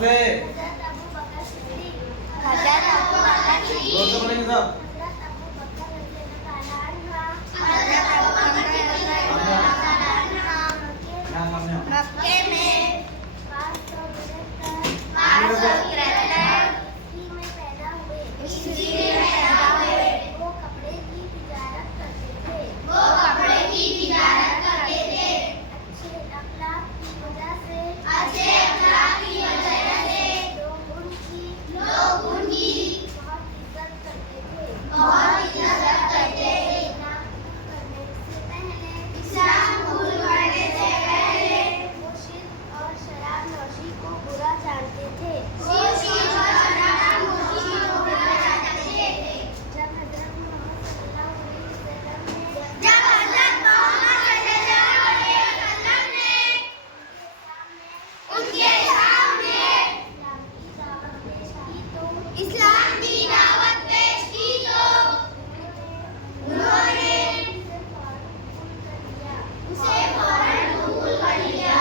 से हज़रत अबू बकर सिद्दीक, हज़रत अबू बकर सिद्दीक, जोर से बोलेंगे सब। हज़रत अबू बकर रज़ियल्लाहु अन्हा, हज़रत अबू बकर रज़ियल्लाहु अन्हा मक्के में 573 ईस्वी में पैदा हुए। वो कपड़े की तिजारत करते थे। अच्छे अखलाक की वजह से लोग उनकी बहुत इज्जत करते थे। इस्लाम कबूल करने से पहले वो शिर्क और शराब नोशी को बुरा जानते थे। जब हज़रत मोहम्मद सल्लल्लाहु अलैहि वसल्लम ने उनके सामने इस्लाम की दावत पेश की तो उन्होंने उसे फौरन कबूल कर लिया।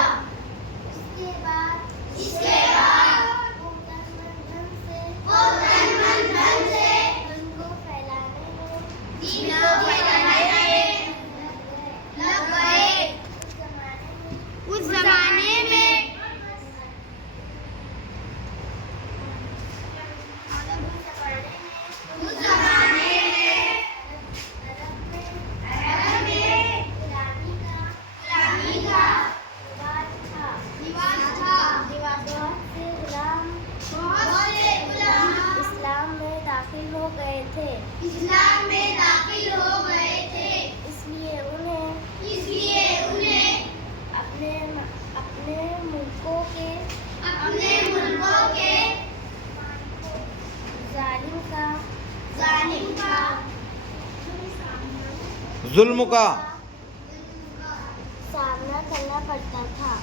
इसके बाद वो तन-मन धन से दीन को फैलाने में लग गए। उस जमाने में अरब में गुलामी का रिवाज था। बहुत से गुलाम इस्लाम में दाखिल हो गए थे। इसलिए उन्हें अपने मुल्कों के जालिम का जुल्म का सामना करना पड़ता था।